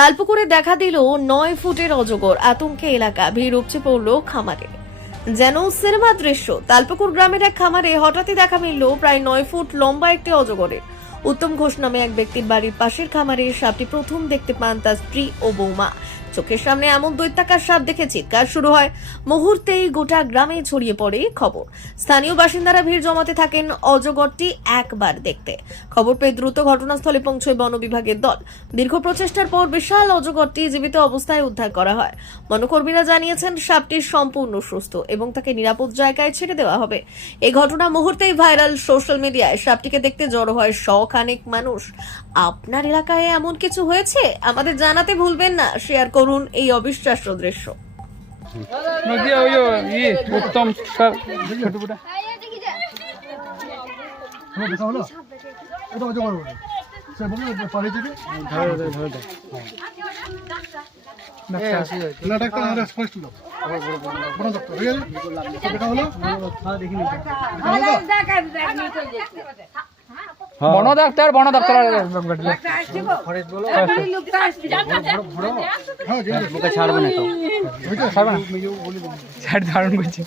তালপুকুরে দেখা দিল 9 ফুটের অজগর। আতঙ্কে এলাকা, ভিড় উপচে পড়ল খামারে। যেন সিনেমা দৃশ্য। তালপুকুর গ্রামের এক খামারে হঠাৎই দেখা মিলল প্রায় 9 ফুট লম্বা একটি অজগরের। উত্তম ঘোষ নামে এক ব্যক্তির বাড়ির পাশের খামারে সাপটি প্রথম দেখতে পান তার স্ত্রী ও বৌমা। চোখের সামনে এমন দৈত্যাকার সাপ দেখে চিৎকার শুরু হয়। মুহূর্তেই গোটা গ্রামে ছড়িয়ে পড়ে খবর। স্থানীয় বাসিন্দারা ভিড় জমাতে থাকেন অজগরটি একবার দেখতে। খবর পেয়ে দ্রুত ঘটনাস্থলে পৌঁছয় বন বিভাগের দল। দীর্ঘ প্রচেষ্টার পর বিশাল অজগরটি জীবিত অবস্থায় উদ্ধার করা হয়। বনকর্মীরা জানিয়েছেন সাপটি সম্পূর্ণ সুস্থ এবং তাকে নিরাপদ জায়গায় ছেড়ে দেওয়া হবে। এই ঘটনা মুহূর্তেই ভাইরাল সোশ্যাল মিডিয়ায়। সাপটিকে দেখতে জড়ো হয় শখানেক মানুষ। আপনার এলাকায় এমন কিছু হয়েছে? আমাদের জানাতে ভুলবেন না। শেয়ার করুন এই অবিশ্বাস্য দৃশ্য। উত্তম স্যার ছোটপুটা বন ডাক্তার ছাড়বে না ছাড় ধারণ করছে।